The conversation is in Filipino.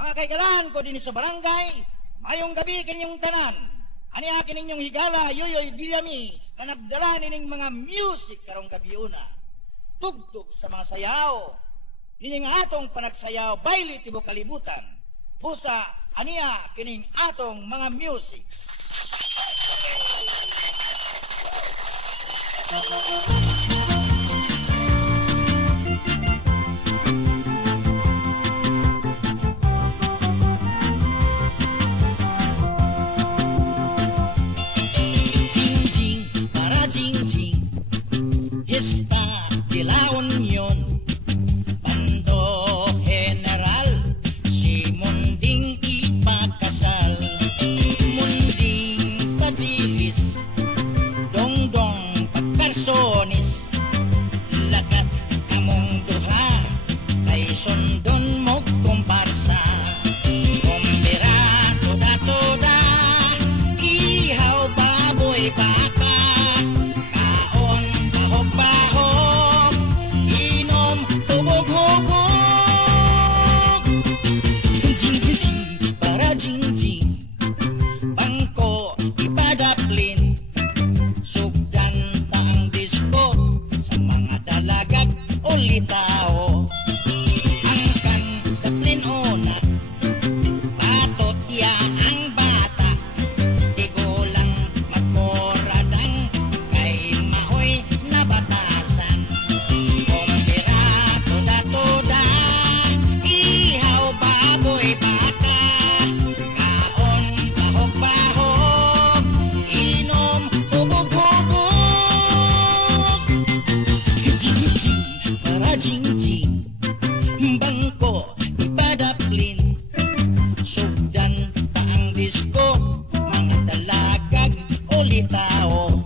Mga kaigalan ko din sa barangay, mayong gabi kaninyong tanan. Ani akin ninyong higala, Yoyoy Villami, na nagdala nining mga music karong gabi una. Tugtog sa mga sayaw. Nining atong panagsayaw, baili tibok kalibutan. Busa, aniya kining atong mga music. Está de la Unión, Bando General, si Munding ipakasal, Munding padilis, Dongdong pagkarsonis, lakat among duha, kay sundon mo kumparsa, kumbira toda-toda, ihaw baboy baka, bangko ipadaplin, sugdan taang disko sa mga dalagag o litao. Angkan daplin ona, patot ya ang bata, tigulang magkoradang kay maoy na batasan. Kumbira toda-toda, ihaw baboy baka, jing-jing, bangko ipadaplin, sugdan taang disko, mga dalagag o litao.